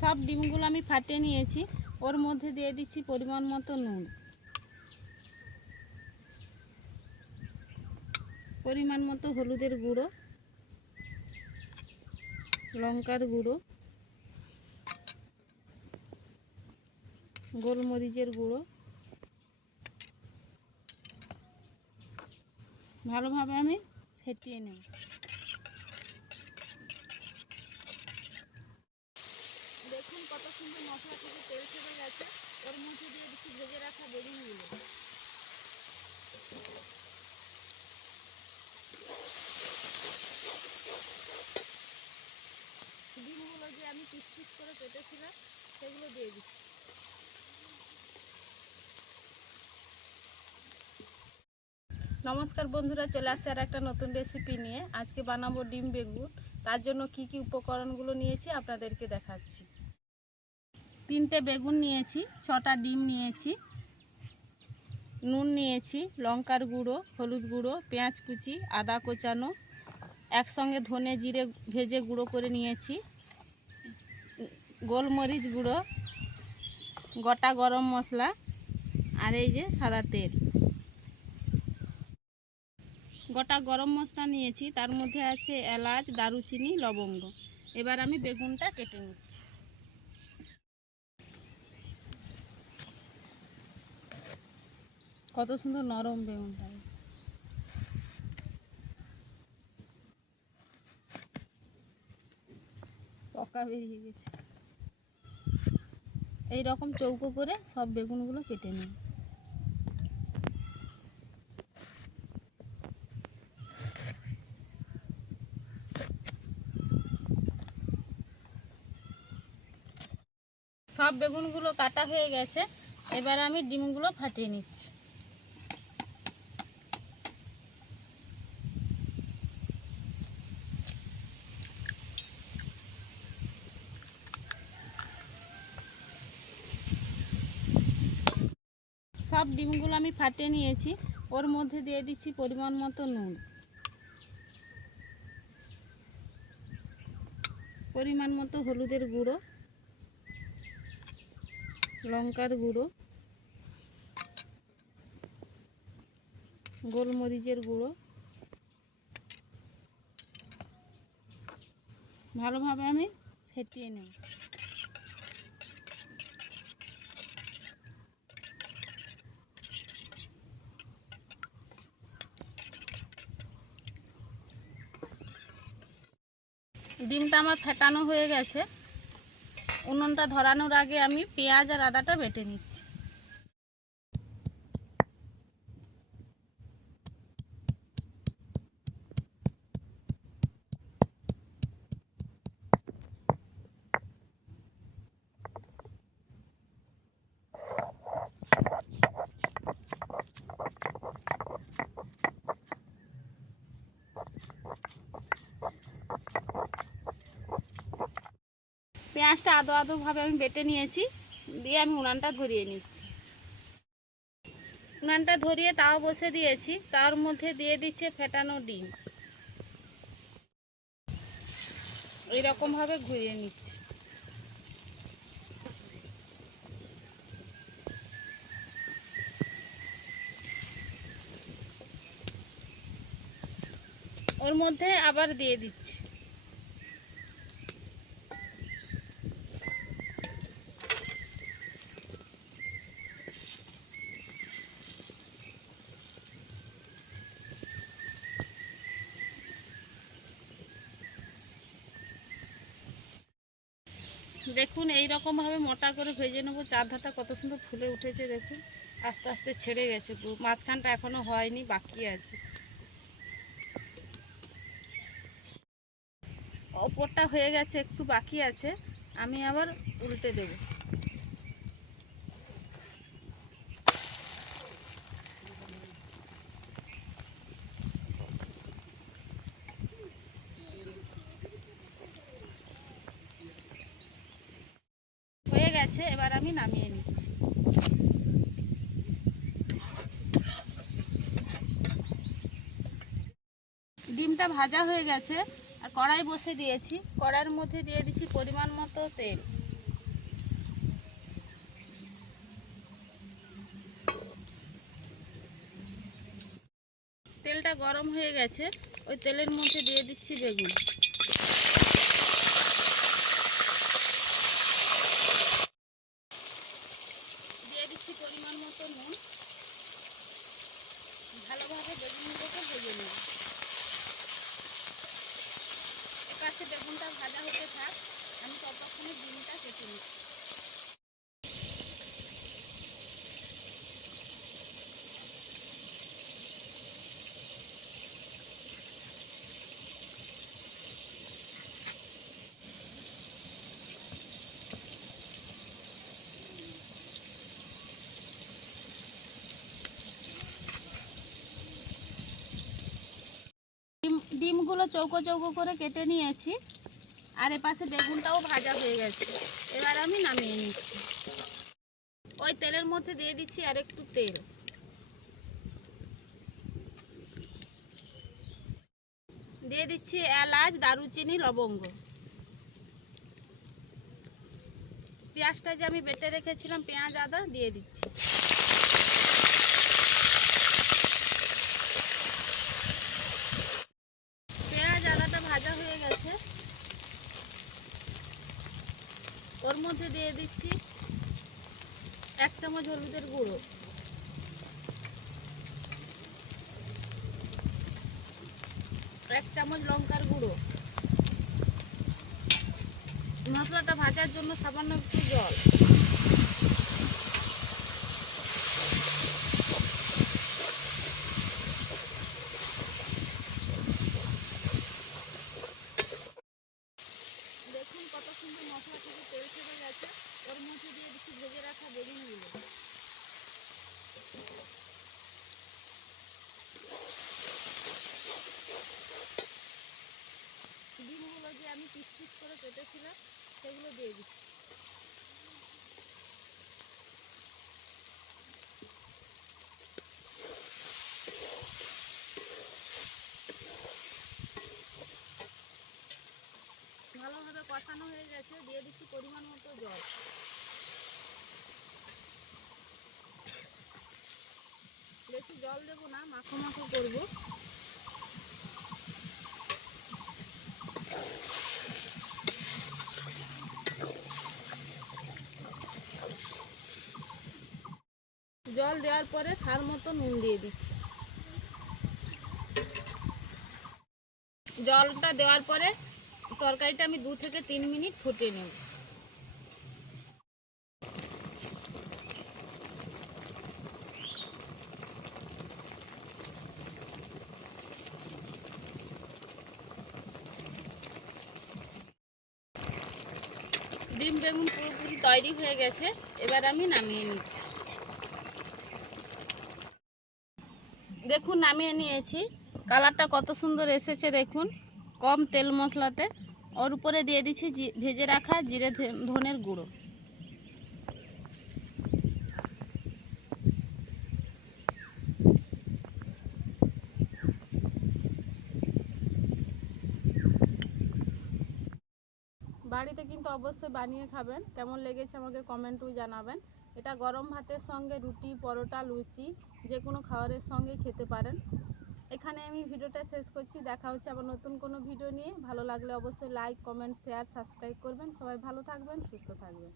সব ডিমগুলো আমি ফাটিয়ে নিয়েছি। ওর মধ্যে দিয়ে দিচ্ছি পরিমাণ মতো নুন। পরিমাণ মতো হলুদের গুঁড়ো, লঙ্কার গুঁড়ো, গোলমরিচের গুঁড়ো। ভালোভাবে আমি ফেটিয়ে নেব দেখুন কত সুন্দর মশলা থেকে তেল ছেড়ে গেছে ওর দিয়ে দিচ্ছি ভেজে রাখা বেগুনগুলো ডিমগুলো যে আমি পিস পিস করে কেটেছিলাম, সেগুলো দিয়ে দিচ্ছি। নমস্কার বন্ধুরা, চলে আসছে আর একটা নতুন রেসিপি নিয়ে। আজকে বানাবো ডিম বেগুন। তার জন্য কি কি উপকরণগুলো নিয়েছি আপনাদেরকে দেখাচ্ছি। তিনটে বেগুন নিয়েছি, ছটা ডিম নিয়েছি, নুন নিয়েছি, লঙ্কার গুঁড়ো, হলুদ গুঁড়ো, পেঁয়াজ কুচি, আদা কোচানো, একসঙ্গে ধনে জিরে ভেজে গুঁড়ো করে নিয়েছি, গোলমরিচ গুঁড়ো, গোটা গরম মশলা আর এই যে সাদা তেল। গোটা গরম মশলা নিয়েছি, তার মধ্যে আছে এলাচ, দারুচিনি, লবঙ্গ। এবার আমি বেগুনটা কেটে নিচ্ছি। কত সুন্দর নরম বেগুনটা। পকা বেরিয়ে গেছে। এই রকম চৌকো করে সব বেগুনগুলো কেটে নিন। সব বেগুনগুলো কাটা হয়ে গেছে। এবার আমি ডিমগুলো ফাটিয়ে নিচ্ছি। সব ডিমগুলো আমি ফাটিয়ে নিয়েছি। ওর মধ্যে দিয়ে দিচ্ছি পরিমাণ মতো নুন। পরিমাণ মতো হলুদের গুঁড়ো, লঙ্কার গুঁড়ো, গোলমরিচের গুঁড়ো। ভালোভাবে আমি ফেটিয়ে নেব। ডিমটা আমার ফেটানো হয়ে গেছে। উনুনটা ধরানোর আগে আমি পেঁয়াজ আর আদাটা বেটে নিচ্ছি। পেঁয়াজটা আদো আদোভাবে আমি বেটে নিয়েছি, দিয়ে আমি উনানটা ধরিয়ে নিচ্ছি। উনানটা ধরিয়ে তাও বসে দিয়েছি, তার মধ্যে দিয়ে দিচ্ছে ফেটানো ডিম। ওই রকমভাবে ঘুরিয়ে নিচ্ছি। ওর মধ্যে আবার দিয়ে দিচ্ছি। দেখুন এই রকম ভাবে মোটা করে ভেজে নেব। চারধারটা কত সুন্দর ফুলে উঠেছে, দেখুন। আস্তে আস্তে ছেড়ে গেছে মাঝখানটা এখনও হয়নি, বাকি আছে। ওপরটা হয়ে গেছে, একটু বাকি আছে। আমি আবার উল্টে দেব। চিকেনটা ভাজা হয়ে গেছে। আর কড়াই বসে দিয়েছি। কড়াইয়ের মধ্যে দিয়ে দিছি পরিমাণ মতো তেল। তেলটা গরম হয়ে গেছে। ওই তেলের মধ্যে দিয়ে দিচ্ছি বেগুন। দিয়ে দিচ্ছি পরিমাণ মতো নুন। ভালোভাবে বেগুনগুলো পাশে বেগুনটা ভাজা হতে থাক। আমি ততক্ষণে ডিমটা কেটে নিচ্ছি ডিম ডিমগুলো চৌকো চৌকো করে কেটে নিয়েছি। আর এপাশে বেগুনটাও ভাজা হয়ে গেছে। এবার আমি নামিয়ে নিচ্ছি। ওই তেলের মধ্যে দিয়ে দিচ্ছি আর একটু তেল। দিয়ে দিচ্ছি এলাচ, দারুচিনি, লবঙ্গ। পেঁয়াজটা যে আমি বেটে রেখেছিলাম, পেঁয়াজ, আদা দিয়ে দিচ্ছি পেঁয়াজ আদাটা ভাজা হয়ে গেছে ওর মধ্যে দিয়ে দিচ্ছি এক চামচ হলুদের গুঁড়ো। এক চামচ লঙ্কার গুঁড়ো। মশলাটা ভাজার জন্য সামান্য একটু জল দেখুন কত সুন্দর মশলা থেকে তেল ছেড়ে গেছে ওর মধ্যে দিয়ে দিচ্ছি ভেজে রাখা বেগুনগুলো ডিমগুলো যে আমি পিস পিস করে কেটেছিলাম সেগুলো দিয়ে দিচ্ছি ভালোভাবে কষানো হয়ে গেছে দিয়ে দিচ্ছি পরিমাণ মতো জল। বেশি জল দেবো না, মাখো মাখো করব। জল দেওয়ার পরে সার মতো নুন দিয়ে দিচ্ছি। জলটা দেওয়ার পরে তরকারিটা আমি দু থেকে তিন মিনিট ফুটিয়ে নেব। ডিম বেগুন পুরোপুরি তৈরি হয়ে গেছে, এবার আমি নামিয়ে নিচ্ছি। দেখুন, নামিয়ে নিয়েছি। কালারটা কত সুন্দর এসেছে, দেখুন। কম তেল মশলাতে। ওর উপরে দিয়ে দিচ্ছি ভেজে রাখা জিরে ধনের গুঁড়ো। অবশ্যই বানিয়ে খাবেন। কেমন লেগেছে আমাকে কমেন্টও জানাবেন। এটা গরম ভাতের সঙ্গে রুটি, পরোটা, লুচি, যে কোনো খাবারের সঙ্গে খেতে পারেন। এখানে আমি ভিডিওটা শেষ করছি। দেখা হচ্ছে আবার নতুন কোনো ভিডিও নিয়ে। ভালো লাগলে অবশ্যই লাইক কমেন্ট শেয়ার সাবস্ক্রাইব করবেন। সবাই ভালো থাকবেন, সুস্থ থাকবেন।